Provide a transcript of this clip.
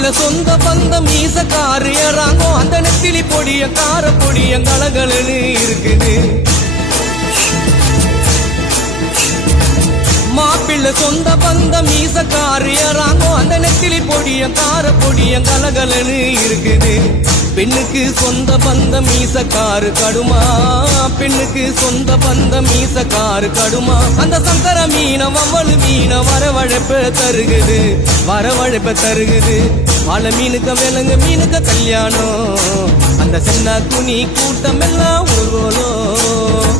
மாப்பிள்ள சொந்த பந்தம் மீசக்காரு ஏறாங்கோ அந்த நெத்திலி பொடிய கார பொடிய கலகலன்னு இருக்குது. மாப்பிள்ள சொந்த பந்தம் மீசக்காரு ஏறாங்கோ அந்த நெத்திலி பொடிய கார பொடிய கலகலன்னு இருக்குது. பெண்ணுக்கு சொந்த பந்தம் மீசக்காரு கடுமா, பெண்ணுக்கு சொந்த பந்தம் மீசக்காரு கடுமா. அந்த சங்கர மீன வவ்வளு மீன வரவழைப்ப தருகுது, வரவழைப்ப தருகுது. வாழை மீனுக்க விலங்கு மீனுக்க கல்யாணம், அந்த சென்னா குனி கூட்டம் எல்லாம் ஊர்வலம்.